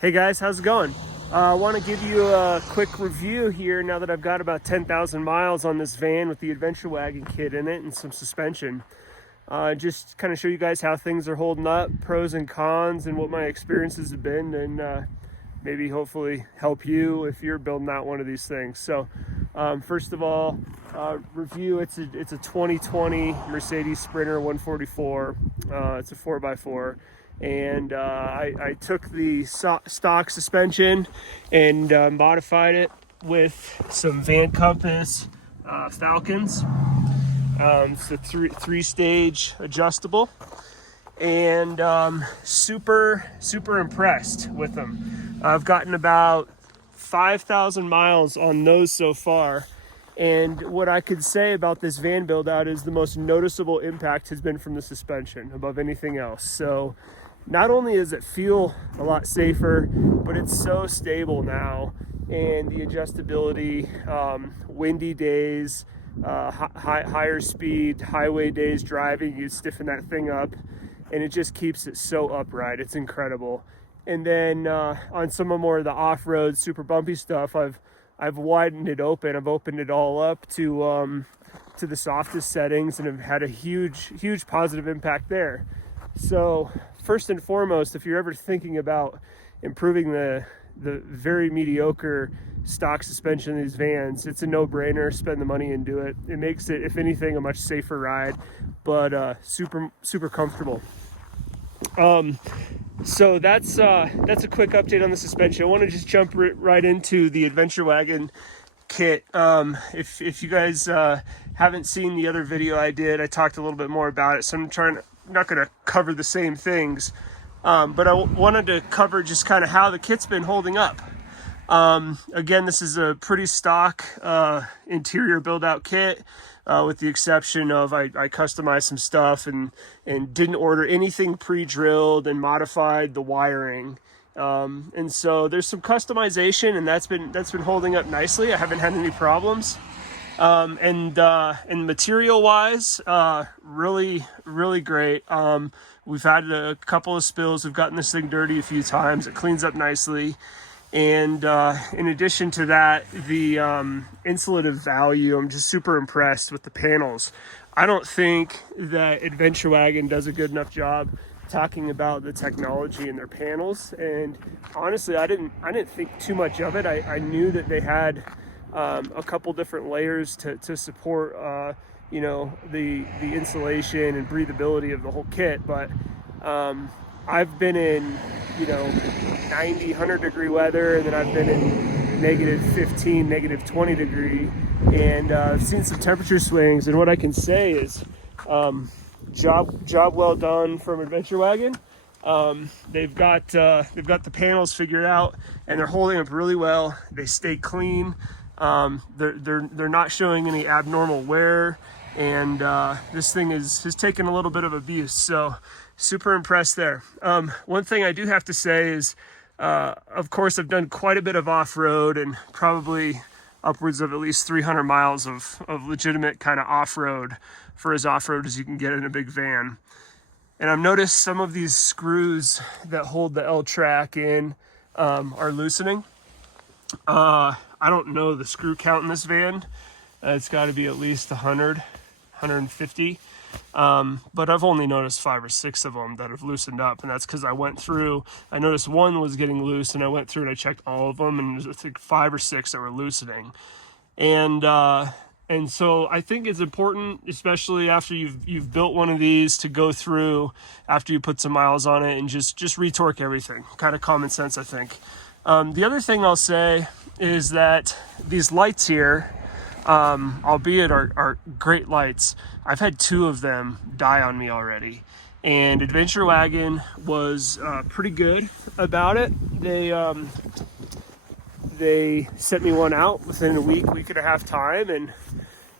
Hey guys, how's it going? I want to give you a quick review here now that I've got about 10,000 miles on this van with the Adventure Wagon kit in it and some suspension. Just kind of show you guys how things are holding up, pros and cons, and what my experiences have been, and maybe hopefully help you if you're building out one of these things. So first of all, review, it's a 2020 Mercedes Sprinter 144. It's a 4x4. And I took the stock suspension and modified it with some Vancompass Falcons. It's a three-stage adjustable, and super impressed with them. I've gotten about 5,000 miles on those so far. And what I could say about this van build out is the most noticeable impact has been from the suspension above anything else. So not only does it feel a lot safer, but it's so stable now, and the adjustability, windy days, higher speed, highway days driving, you stiffen that thing up, and it just keeps it so upright. It's incredible. And then on some of more of the off-road, super bumpy stuff, I've widened it open. I've opened it all up to the softest settings, and have had a huge positive impact there. So first and foremost, if you're ever thinking about improving the very mediocre stock suspension in these vans, it's a no-brainer. Spend the money and do it. It makes it, if anything, a much safer ride, but super comfortable. So that's a quick update on the suspension. I want to just jump right into the Adventure Wagon kit. If you guys haven't seen the other video I did, I talked a little bit more about it, so I'm not going to cover the same things, but I wanted to cover just kind of how the kit's been holding up. Again, this is a pretty stock interior build out kit, with the exception of I customized some stuff and didn't order anything pre-drilled and modified the wiring. And so there's some customization, and that's been holding up nicely. I haven't had any problems. And material wise, really great. We've had a couple of spills. We've gotten this thing dirty a few times. It cleans up nicely. And in addition to that, the insulative value, I'm just super impressed with the panels. I don't think that Adventure Wagon does a good enough job talking about the technology in their panels. And honestly, I didn't think too much of it. I knew that they had a couple different layers to support the insulation and breathability of the whole kit, but I've been in 90, 100 degree weather, and then I've been in negative 15, negative 20 degree, and I've seen some temperature swings. And what I can say is job well done from Adventure Wagon. They've got the panels figured out, and they're holding up really well. They stay clean. They're not showing any abnormal wear, and this thing has taken a little bit of abuse, so super impressed there. One thing I do have to say is, of course, I've done quite a bit of off-road, and probably upwards of at least 300 miles of legitimate kind of off-road, for as off-road as you can get in a big van. And I've noticed some of these screws that hold the L-track in are loosening. I don't know the screw count in this van. It's got to be at least 100, 150. But I've only noticed 5 or 6 of them that have loosened up, and that's because I noticed one was getting loose, and I went through and I checked all of them, and there's I think 5 or 6 that were loosening. And so I think it's important, especially after you've built one of these, to go through after you put some miles on it and just retorque everything. Kind of common sense, I think. The other thing I'll say is that these lights here, albeit are great lights, I've had 2 of them die on me already. And Adventure Wagon was pretty good about it. They sent me one out within a week and a half time, and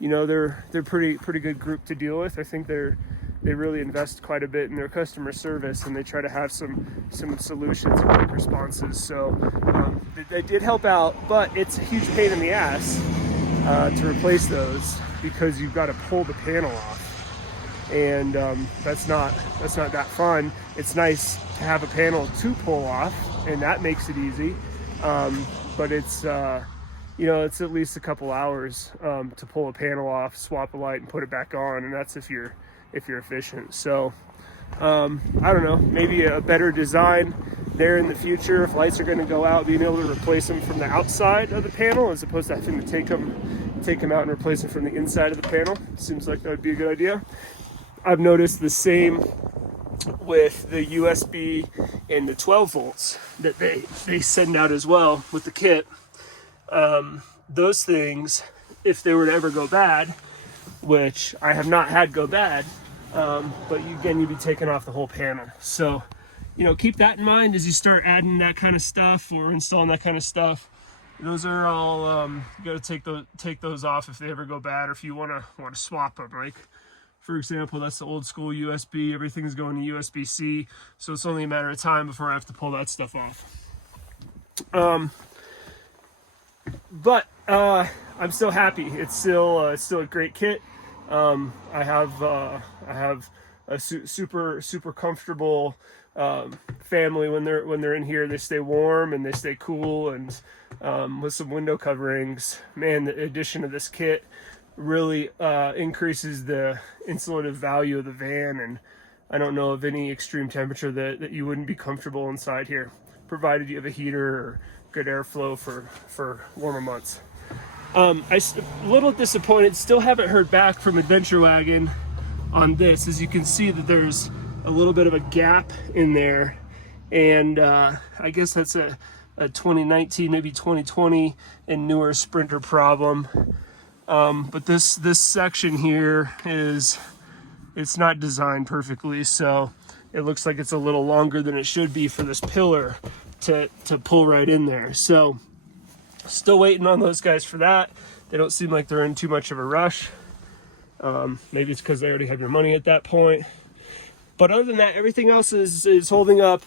they're pretty good group to deal with. I think they really invest quite a bit in their customer service, and they try to have some solutions and quick responses. So they did help out, but it's a huge pain in the ass to replace those, because you've got to pull the panel off, and that's not that fun. It's nice to have a panel to pull off, and that makes it easy. But it's you know, it's at least a couple hours to pull a panel off, swap a light, and put it back on, and that's if you're efficient. So I don't know, maybe a better design there in the future if lights are going to go out, being able to replace them from the outside of the panel as opposed to having to take them out and replace them from the inside of the panel. Seems like that would be a good idea. I've noticed the same with the USB and the 12 volts that they send out as well with the kit. Those things, if they were to ever go bad, which I have not had go bad, but you'd be taking off the whole panel. So, you know, keep that in mind as you start adding that kind of stuff or installing that kind of stuff. Those are all you got to take those off if they ever go bad, or if you want to swap them. Like, for example, that's the old school USB. Everything's going to USB-C, so it's only a matter of time before I have to pull that stuff off. But I'm still happy. It's still a great kit. I have a super comfortable family when they're in here. They stay warm and they stay cool, and with some window coverings, man, the addition of this kit really increases the insulative value of the van. And I don't know of any extreme temperature that you wouldn't be comfortable inside here, provided you have a heater or good airflow for warmer months. I'm a little disappointed, still haven't heard back from Adventure Wagon on this. As you can see that there's a little bit of a gap in there, and I guess that's a 2019, maybe 2020 and newer Sprinter problem. But this section here it's not designed perfectly, so it looks like it's a little longer than it should be for this pillar to pull right in there. So still waiting on those guys for that. They don't seem like they're in too much of a rush. Maybe it's because they already have your money at that point. But other than that, everything else is holding up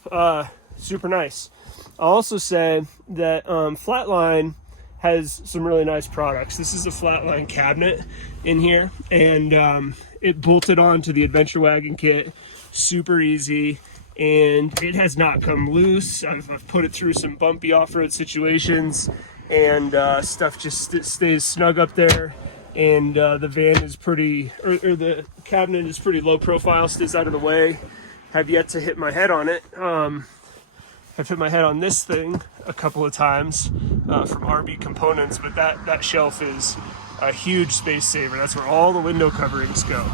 super nice. I'll also say that Flatline has some really nice products. This is a Flatline cabinet in here, and it bolted onto the Adventure Wagon kit super easy, and it has not come loose. I've put it through some bumpy off-road situations, and stuff just stays snug up there. And the van is pretty, or the cabinet is pretty low profile, stays out of the way. Have yet to hit my head on it. I've hit my head on this thing a couple of times from RB Components, but that shelf is a huge space saver. That's where all the window coverings go.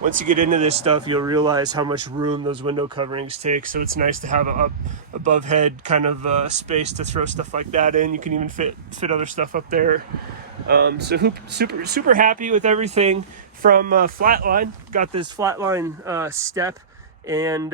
Once you get into this stuff, you'll realize how much room those window coverings take. So it's nice to have a above head kind of space to throw stuff like that in. You can even fit other stuff up there. So super happy with everything from Flatline. Got this Flatline step, and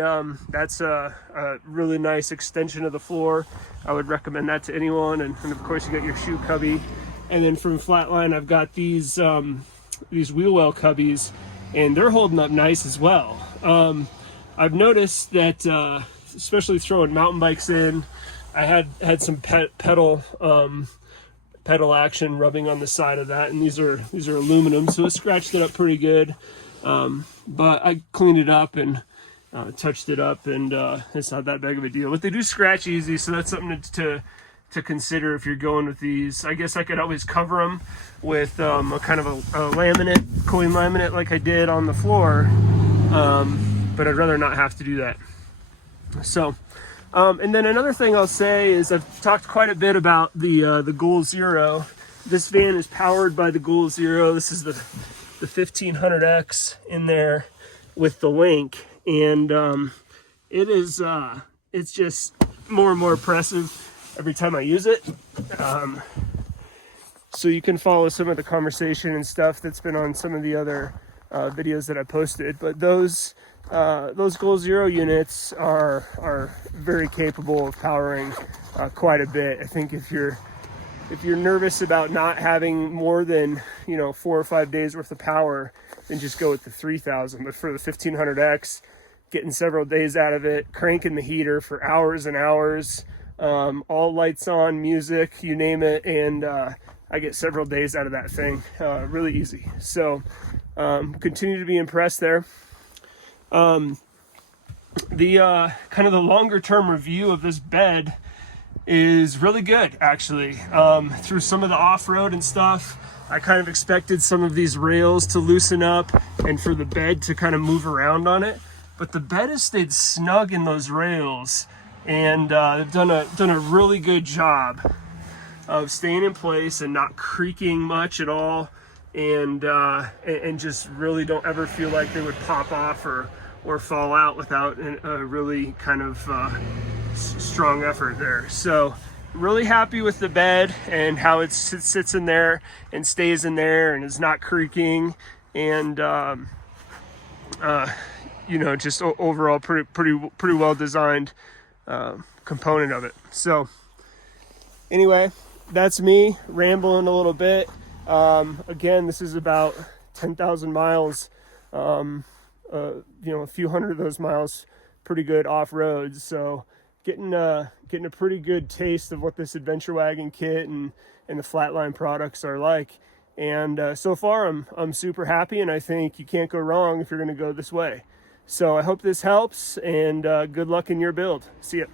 that's a really nice extension of the floor. I would recommend that to anyone. And of course you got your shoe cubby. And then from Flatline, I've got these wheel well cubbies, and they're holding up nice as well. I've noticed that, especially throwing mountain bikes in, I had some pedal action rubbing on the side of that, and these are aluminum, so it scratched it up pretty good. But I cleaned it up and touched it up, and it's not that big of a deal. But they do scratch easy, so that's something to consider if you're going with these. I guess I could always cover them with a kind of a laminate, coin laminate like I did on the floor, but I'd rather not have to do that. So, and then another thing I'll say is I've talked quite a bit about the Goal Zero. This van is powered by the Goal Zero. This is the 1500X in there with the link, and it's just more and more impressive every time I use it. So you can follow some of the conversation and stuff that's been on some of the other videos that I posted. But those Goal Zero units are very capable of powering quite a bit. I think if you're nervous about not having more than 4 or 5 days worth of power, then just go with the 3000. But for the 1500X, getting several days out of it, cranking the heater for hours and hours, all lights on, music, you name it, and I get several days out of that thing really easy. So continue to be impressed there. the kind of the longer term review of this bed is really good, actually. Through some of the off-road and stuff, I kind of expected some of these rails to loosen up and for the bed to kind of move around on it, but the bed has stayed snug in those rails, and they've done a really good job of staying in place and not creaking much at all, and just really don't ever feel like they would pop off or fall out without a really kind of strong effort there. So really happy with the bed and how it sits in there and stays in there and is not creaking, and you know, just overall pretty well designed component of it. So anyway, that's me rambling a little bit. Again, this is about 10,000 miles. You know, a few hundred of those miles pretty good off-road. So getting a pretty good taste of what this Adventure Wagon kit and the Flatline products are like. And so far I'm super happy, and I think you can't go wrong if you're going to go this way. So I hope this helps, and good luck in your build. See ya.